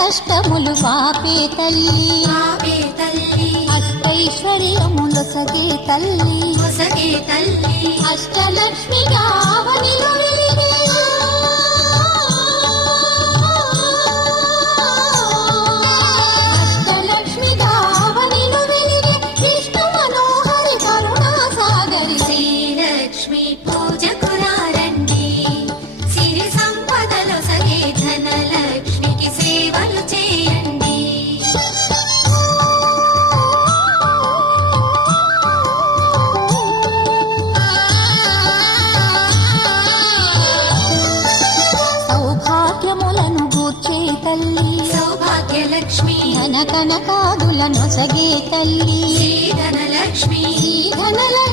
కష్టములు పాపే తల్లి అష్టైశ్వర్యములొసగే తల్లి అష్టలక్ష్మిగా అవనిలో వెలిగే అష్టలక్ష్మిగా అవనిలో వెలిగే విష్ణు మనోహరి కరుణా సాగరి శ్రీలక్ష్మి పూజకురారండి సిరి సంపదలొసగే ధనలక్ష్మికి సేవలు చేయండి. సౌభాగ్యములను గూర్చే తల్లి సౌభాగ్యలక్ష్మి ధన కనకాదులను సగే తల్లి శ్రీ ధనలక్ష్మి ధనలక్ష్మి